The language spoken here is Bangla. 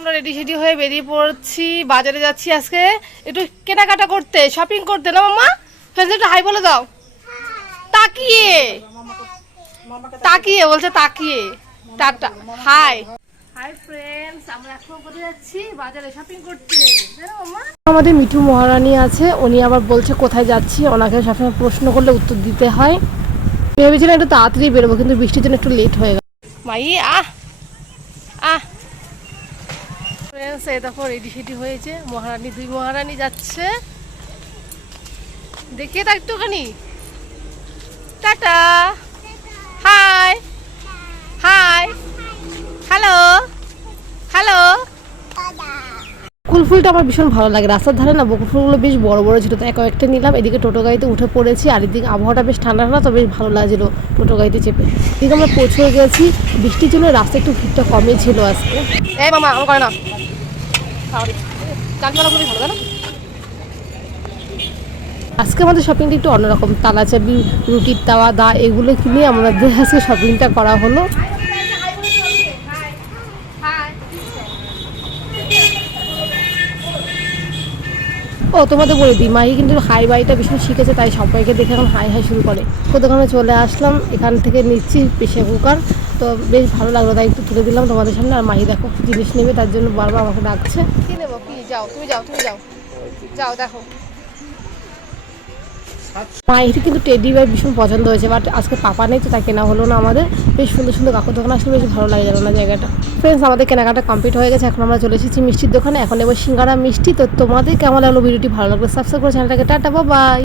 আমরা রেডি সেডি হয়ে বেরিয়ে পড়ছি বাজারে যাচ্ছি আজকে। একটু কেনাকাটা করতে শপিং করতে না মাম্মা? ফ্রেন্ডস একটু হাই বলে দাও। তাকিয়ে। তাকিয়ে বলছে তাকিয়ে। টাটা। হাই হাই ফ্রেন্ডস আমরা এখন কোথায় যাচ্ছি? বাজারে শপিং করতে। আমাদের মিঠু মহারানী আছে উনি আবার বলছে কোথায় যাচ্ছি ওনাকে সবসময় প্রশ্ন করলে উত্তর দিতে হয়। ভেবেছিলাম একটু তাড়াতাড়ি বেরোবো কিন্তু বৃষ্টির জন্য একটু লেট হয়ে গেল। মাই আহ! আহ! ফ্রেন্ডস এই দেখো রেডি সেডি হয়েছে। মহারানী দুই মহারানী যাচ্ছে। দেখে তা একটুখানি। Tata. Hi. Hi. Hello. Hello. বকুল ফুলটা আমার ভীষণ ভালো লাগে। রাস্তার ধারে না বকুল ফুলগুলো বেশ বড় বড় ছিল তাই কয়েকটা নিলাম। এদিকে টোটো গাড়িতে উঠে পড়েছি আর এদিকে আবহাওয়াটা বেশ ঠান্ডা ঠান্ডা তো বেশ ভালো লাগছিল টোটো গাড়িতে চেপে। এদিকে আমরা পৌঁছে গেছি। বৃষ্টির জন্য রাস্তা একটু ভিড়টা কমই ছিল আজকে। এই মামা আমার করে না আজকে আমাদের শপিংটা একটু অন্যরকম। তালা চাবি রুটির তাওয়া, দা, এগুলো কিনে আমাদের আজকে শপিংটা করা হলো। ও, তোমাদের বলে দিই, মাহি কিন্তু হাই বাইটা ভীষণ শিখেছে, তাই সবাইকে দেখে এখন হাই হাই শুরু করে। তো দোকানে চলে আসলাম, এখান থেকে নিচ্ছি প্রেশার কুকার তো বেশ ভালো লাগল তাই একটু তুলে দিলাম তোমাদের সামনে। আর মাহি দেখো জিনিস নেবে তার জন্য বারবার আমাকে ডাকছে। কি নেব? কি? যাও তুমি যাও তুমি যাও। যাও দেখো। মায়ের কিন্তু টেডি বেয়ার ভীষণ পছন্দ হয়েছে বাট আজকে পাপা নেই তো তাই কেনা হলো না আমাদের। বেশ সুন্দর সুন্দর কাকুর দোকান আসলে বেশ ভালো লাগে জানো না জায়গাটা। ফ্রেন্ডস আমাদের কেনাকাটা কমপ্লিট হয়ে গেছে এখন আমরা চলে এসেছি মিষ্টির দোকানে। এখন এবার সিঙ্গারা মিষ্টি তো তোমাদের কেমন লাগল? ভিডিওটি ভালো লাগল সাবস্ক্রাইব করে চ্যানেলটাকে। Tata bye